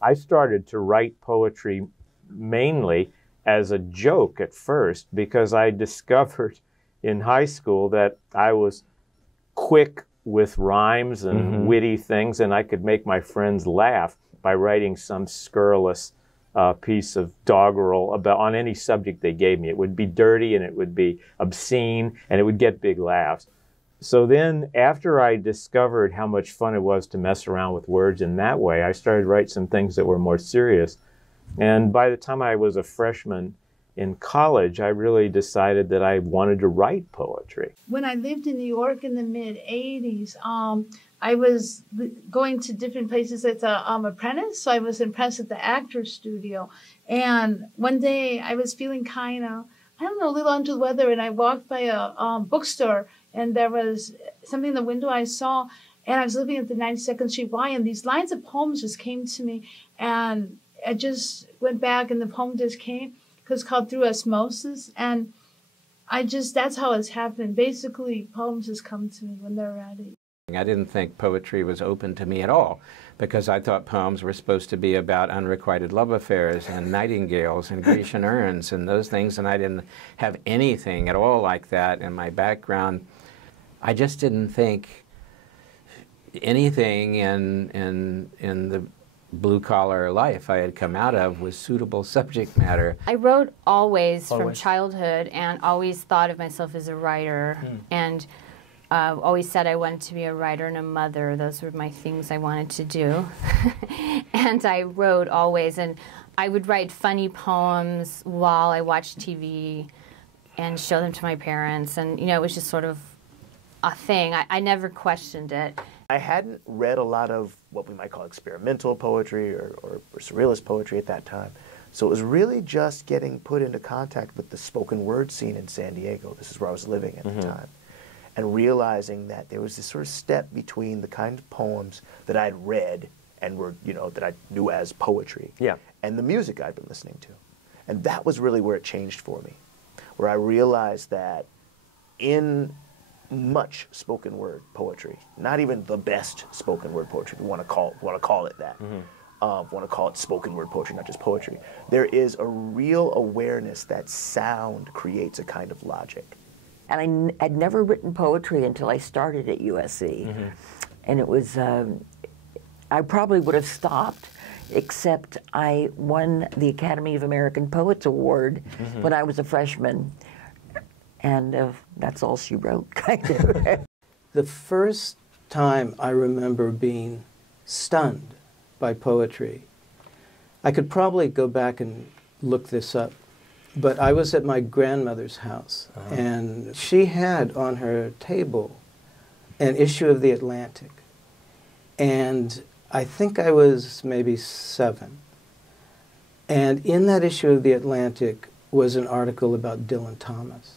I started to write poetry mainly as a joke at first because I discovered in high school that I was quick with rhymes and witty things, and I could make my friends laugh by writing some scurrilous piece of doggerel on any subject they gave me. It would be dirty and it would be obscene and it would get big laughs. So then after I discovered how much fun it was to mess around with words in that way, I started to write some things that were more serious. And by the time I was a freshman in college, I really decided that I wanted to write poetry. When I lived in New York in the mid-'80s, I was going to different places as an apprentice. So I was an apprentice at the Actors Studio. And one day I was feeling kind of, I don't know, a little under the weather. And I walked by a bookstore and there was something in the window I saw. And I was living at the 92nd Street Y. And these lines of poems just came to me. And I just went back and the poem just came. Because it's called Through Osmosis. And that's how it's happened. Basically, poems just come to me when they're ready. I didn't think poetry was open to me at all because I thought poems were supposed to be about unrequited love affairs and nightingales and Grecian urns and those things, and I didn't have anything at all like that in my background. I just didn't think anything in the blue-collar life I had come out of was suitable subject matter. I wrote always from childhood and always thought of myself as a writer and always said I wanted to be a writer and a mother. Those were my things I wanted to do. And I wrote always, and I would write funny poems while I watched TV and show them to my parents, and it was just sort of a thing. I never questioned it. I hadn't read a lot of what we might call experimental poetry or surrealist poetry at that time. So it was really just getting put into contact with the spoken word scene in San Diego. This is where I was living at the time. And realizing that there was this sort of step between the kind of poems that I'd read and were, that I knew as poetry, and the music I'd been listening to. And that was really where it changed for me, where I realized that in much spoken word poetry, not even the best spoken word poetry, if you want to call it that, want to call it spoken word poetry, not just poetry, there is a real awareness that sound creates a kind of logic. And I'd never written poetry until I started at USC. And it was, I probably would have stopped, except I won the Academy of American Poets Award when I was a freshman. And that's all she wrote, kind of. The first time I remember being stunned by poetry, I could probably go back and look this up, but I was at my grandmother's house, and she had on her table an issue of The Atlantic. And I think I was maybe 7. And in that issue of The Atlantic was an article about Dylan Thomas.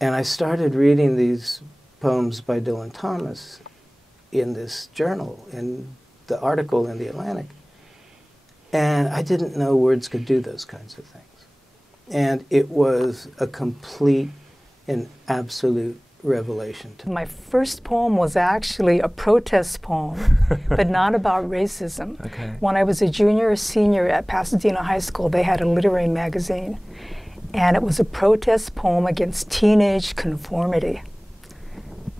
And I started reading these poems by Dylan Thomas in this journal, in the article in The Atlantic. And I didn't know words could do those kinds of things. And it was a complete and absolute revelation to me. My first poem was actually a protest poem, but not about racism. When I was a junior or senior at Pasadena High School, they had a literary magazine. And it was a protest poem against teenage conformity.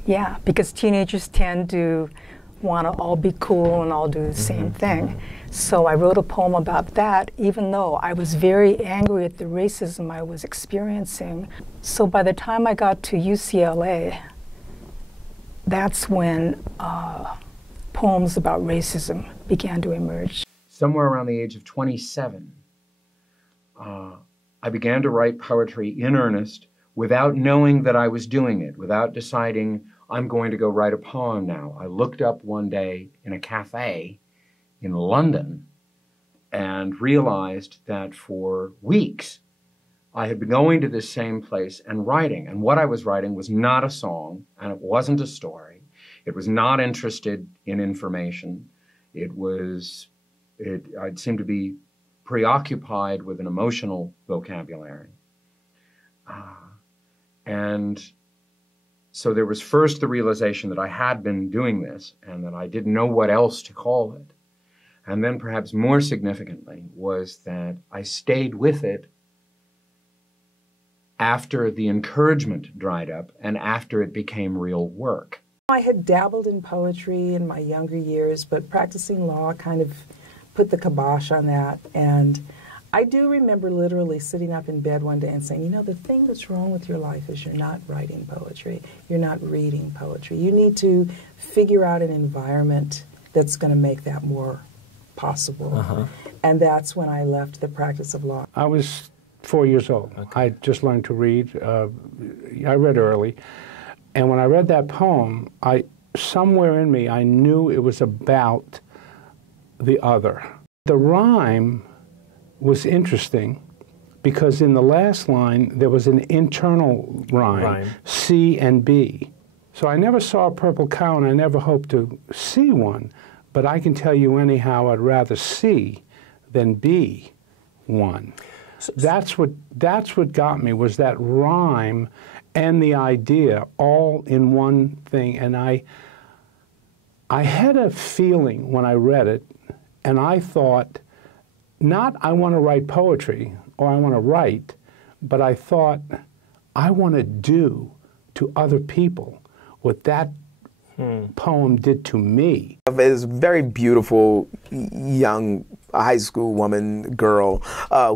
Yeah, because teenagers tend to want to all be cool and all do the same thing. So I wrote a poem about that, even though I was very angry at the racism I was experiencing. So by the time I got to UCLA, that's when poems about racism began to emerge. Somewhere around the age of 27, I began to write poetry in earnest without knowing that I was doing it, without deciding I'm going to go write a poem now. I looked up one day in a cafe in London and realized that for weeks I had been going to this same place and writing. And what I was writing was not a song, and it wasn't a story. It was not interested in information. I'd seemed to be preoccupied with an emotional vocabulary. And so there was first the realization that I had been doing this and that I didn't know what else to call it. And then perhaps more significantly was that I stayed with it after the encouragement dried up and after it became real work. I had dabbled in poetry in my younger years, but practicing law kind of put the kibosh on that. And I do remember literally sitting up in bed one day and saying, you know, the thing that's wrong with your life is you're not writing poetry. You're not reading poetry. You need to figure out an environment that's going to make that more possible. And that's when I left the practice of law. I was 4 years old. Okay. I just learned to read. I read early. And when I read that poem, somewhere in me, I knew it was about the other. The rhyme was interesting because in the last line, there was an internal rhyme, C and B. So I never saw a purple cow, and I never hoped to see one. But I can tell you anyhow, I'd rather see than be one. That's what got me, was that rhyme and the idea all in one thing. And I had a feeling when I read it, and I thought, not I want to write poetry or I want to write, but I thought I want to do to other people what that poem did to me. It's a very beautiful young high school girl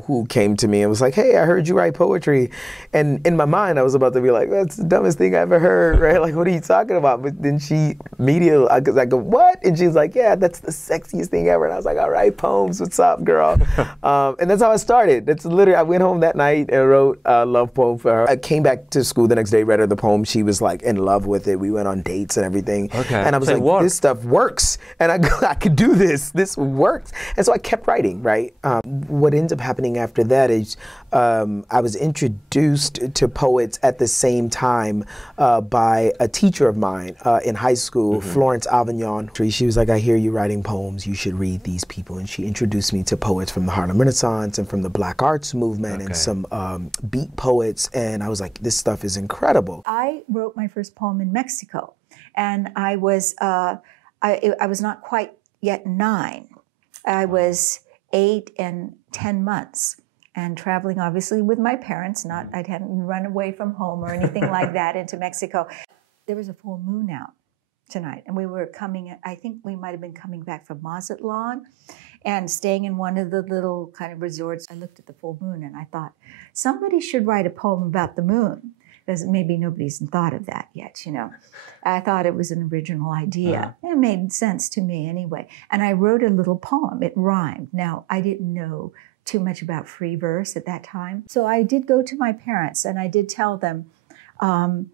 who came to me and was like, hey, I heard you write poetry. And in my mind, I was about to be like, that's the dumbest thing I ever heard, right? Like, what are you talking about? But then she immediately, because I go, what? And she's like, yeah, that's the sexiest thing ever. And I was like, all right, poems, what's up, girl? And that's how I started. That's literally, I went home that night and wrote a love poem for her. I came back to school the next day, read her the poem. She was like in love with it. We went on dates and everything. Okay. And I was like, this stuff works. And I could do this. This works. And so I kept writing, right? What ends up happening after that is I was introduced to poets at the same time by a teacher of mine in high school, Florence Avignon. She was like, I hear you writing poems, you should read these people. And she introduced me to poets from the Harlem Renaissance and from the Black Arts Movement and some beat poets. And I was like, this stuff is incredible. I wrote my first poem in Mexico, and I was not quite yet 9. I was 8 and 10 months and traveling obviously with my parents. I hadn't run away from home or anything like that into Mexico. There was a full moon out tonight, and we were coming, I think we might have been coming back from Mazatlan and staying in one of the little kind of resorts. I looked at the full moon and I thought, somebody should write a poem about the moon. Because maybe nobody's thought of that yet, you know. I thought it was an original idea. It made sense to me anyway. And I wrote a little poem. It rhymed. Now, I didn't know too much about free verse at that time. So I did go to my parents and I did tell them, I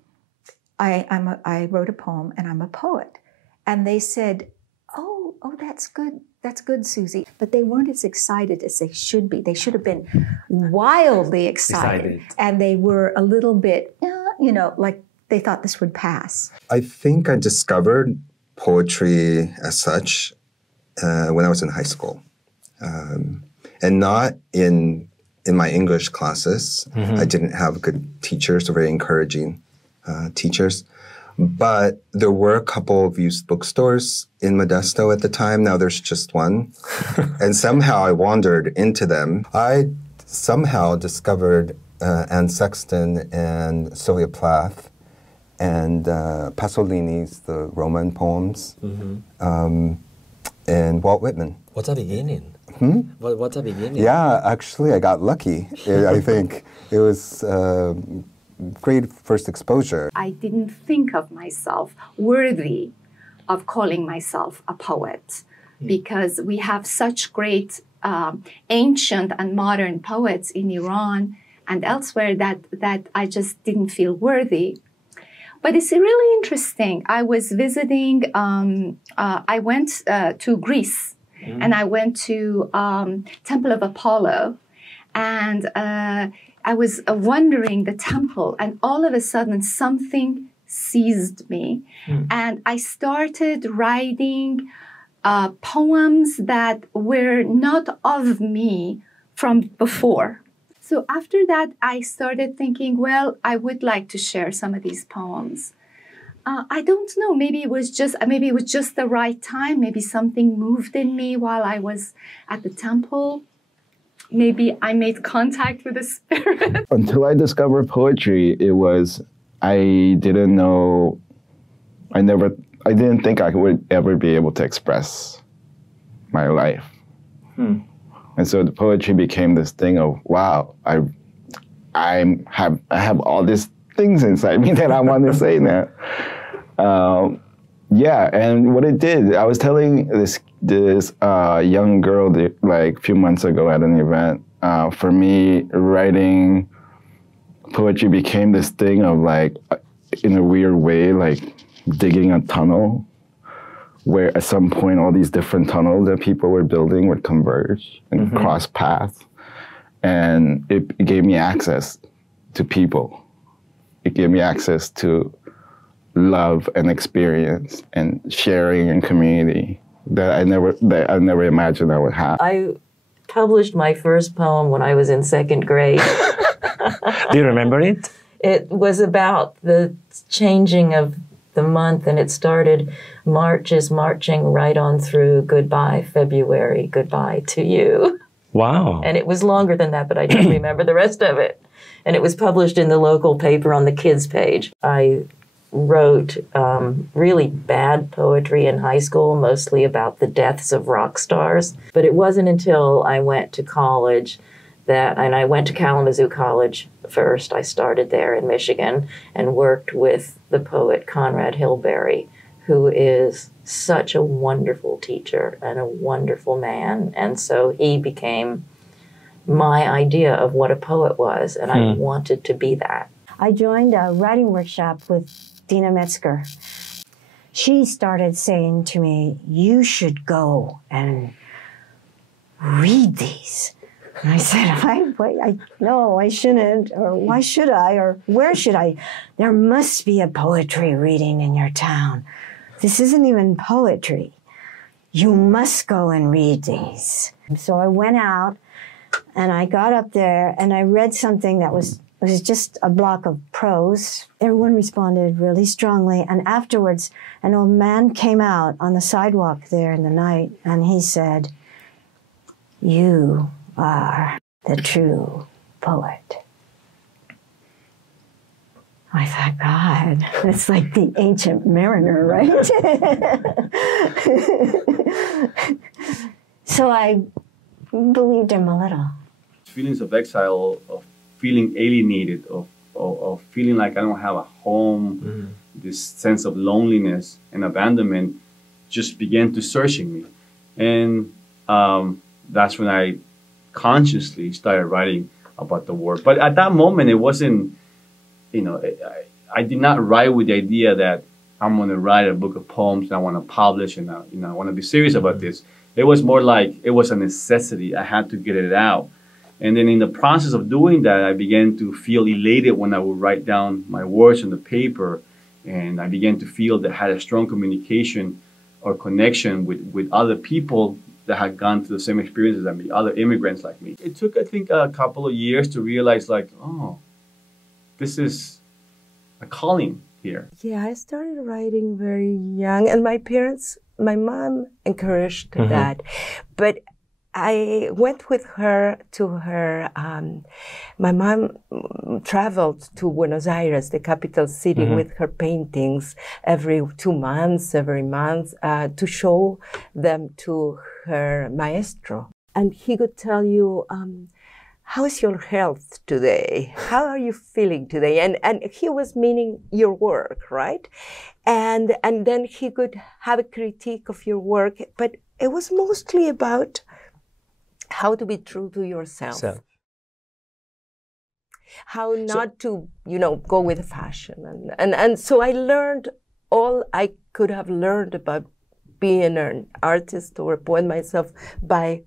wrote a poem and I'm a poet. And they said, oh, that's good. That's good, Susie. But they weren't as excited as they should be. They should have been wildly excited. And they were a little bit, you know, like they thought this would pass. I think I discovered poetry as such when I was in high school. And not in my English classes. I didn't have good teachers or very encouraging teachers. But there were a couple of used bookstores in Modesto at the time. Now there's just one. And somehow I wandered into them. I somehow discovered Anne Sexton and Sylvia Plath and Pasolini's The Roman Poems and Walt Whitman. What's a beginning? What's a beginning? Yeah, actually I got lucky. I think it was great first exposure. I didn't think of myself worthy of calling myself a poet because we have such great ancient and modern poets in Iran and elsewhere that I just didn't feel worthy. But it's really interesting. I was visiting, I went to Greece and I went to Temple of Apollo, and I was wandering the temple, and all of a sudden something seized me. And I started writing poems that were not of me from before. So after that, I started thinking, well, I would like to share some of these poems. I don't know, maybe it was just the right time. Maybe something moved in me while I was at the temple. Maybe I made contact with the spirit. Until I discovered poetry, I didn't know, I didn't think I would ever be able to express my life. And so the poetry became this thing of, wow, I have all these things inside me that I want to say now. Yeah, and what it did, I was telling this young girl like a few months ago at an event, for me, writing poetry became this thing of like, in a weird way, like digging a tunnel, where at some point all these different tunnels that people were building would converge and cross paths. And it gave me access to people. It gave me access to love and experience and sharing and community that I never imagined I would have. I published my first poem when I was in 2nd grade. Do you remember it? It was about the changing of the month, and it started, March is marching right on through, goodbye February, goodbye to you. Wow. And it was longer than that, but I don't remember the rest of it. And it was published in the local paper on the kids page. I wrote really bad poetry in high school, mostly about the deaths of rock stars. But it wasn't until I went to college and I went to Kalamazoo College first. I started there in Michigan and worked with the poet Conrad Hilberry, who is such a wonderful teacher and a wonderful man. And so he became my idea of what a poet was, and I wanted to be that. I joined a writing workshop with Dina Metzger. She started saying to me, you should go and read these. And I said, no, I shouldn't, or why should I, or where should I? There must be a poetry reading in your town. This isn't even poetry. You must go and read these. So I went out and I got up there and I read something that was just a block of prose. Everyone responded really strongly. And afterwards, an old man came out on the sidewalk there in the night and he said, you are the true poet. I thought, God, it's like the Ancient Mariner, right? So I believed him a little. Feelings of exile, of feeling alienated, of feeling like I don't have a home, this sense of loneliness and abandonment just began to searching me. And that's when I consciously started writing about the war. But at that moment, it wasn't, I did not write with the idea that I'm going to write a book of poems and I want to publish and I want to be serious about this. It was more like it was a necessity. I had to get it out. And then in the process of doing that, I began to feel elated when I would write down my words on the paper. And I began to feel that I had a strong communication or connection with other people that had gone through the same experiences as me, other immigrants like me. It took, I think, a couple of years to realize, like, oh, this is a calling here. Yeah, I started writing very young, and my mom encouraged that. But I went with her to her, my mom traveled to Buenos Aires, the capital city, with her paintings every 2 months, every month, to show them to her maestro. And he would tell you, how is your health today? How are you feeling today? And he was meaning your work, right? And then he could have a critique of your work, but it was mostly about how to be true to yourself. How not to, go with fashion. And so I learned all I could have learned about being an artist or a poet myself by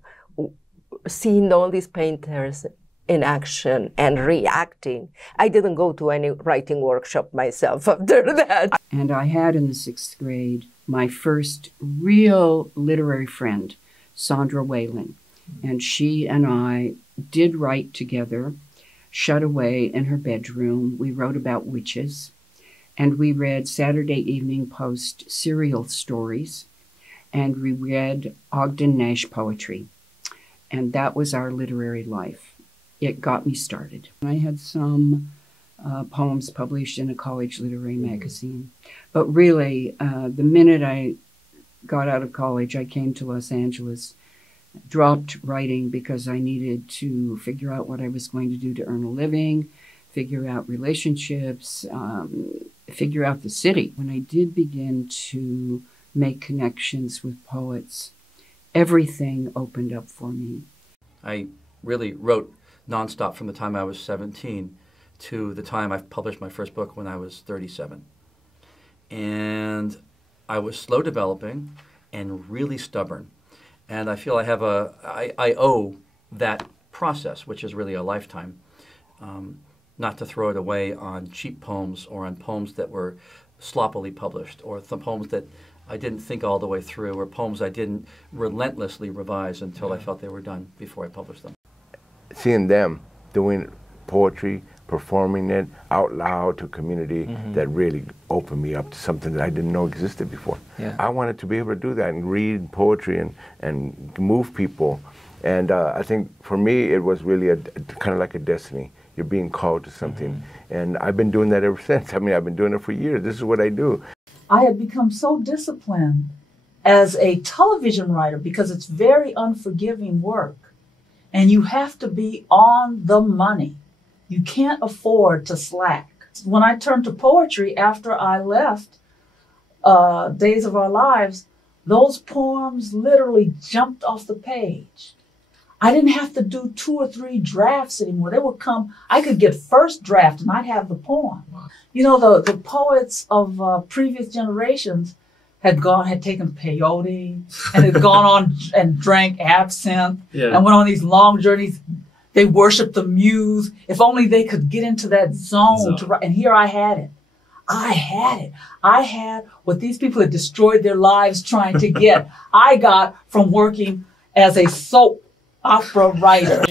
seeing all these painters in action and reacting. I didn't go to any writing workshop myself after that. And I had in the 6th grade my first real literary friend, Sandra Whalen. And she and I did write together. shut away in her bedroom. We wrote about witches, and we read Saturday Evening Post serial stories, and we read Ogden Nash poetry. And that was our literary life. It got me started. I had some poems published in a college literary magazine. But really, the minute I got out of college, I came to Los Angeles, dropped writing because I needed to figure out what I was going to do to earn a living, figure out relationships, figure out the city. When I did begin to make connections with poets, everything opened up for me. I really wrote nonstop from the time I was 17 to the time I published my first book when I was 37. And I was slow developing and really stubborn. And I feel I owe that process, which is really a lifetime, not to throw it away on cheap poems or on poems that were sloppily published, or poems that I didn't think all the way through, or poems I didn't relentlessly revise until I felt they were done before I published them. Seeing them doing poetry, performing it out loud to a community, that really opened me up to something that I didn't know existed before. Yeah. I wanted to be able to do that and read poetry and move people. And I think for me, it was really kind of like a destiny. You're being called to something. And I've been doing that ever since. I mean, I've been doing it for years. This is what I do. I had become so disciplined as a television writer because it's very unforgiving work. And you have to be on the money. You can't afford to slack. When I turned to poetry after I left Days of Our Lives, those poems literally jumped off the page. I didn't have to do 2 or 3 drafts anymore. They would come, I could get first draft and I'd have the poem. You know, the poets of previous generations had taken peyote and had gone on and drank absinthe and went on these long journeys. They worshiped the muse. If only they could get into that zone to write. And here I had it. I had what these people had destroyed their lives trying to get. I got from working as a soap opera writer.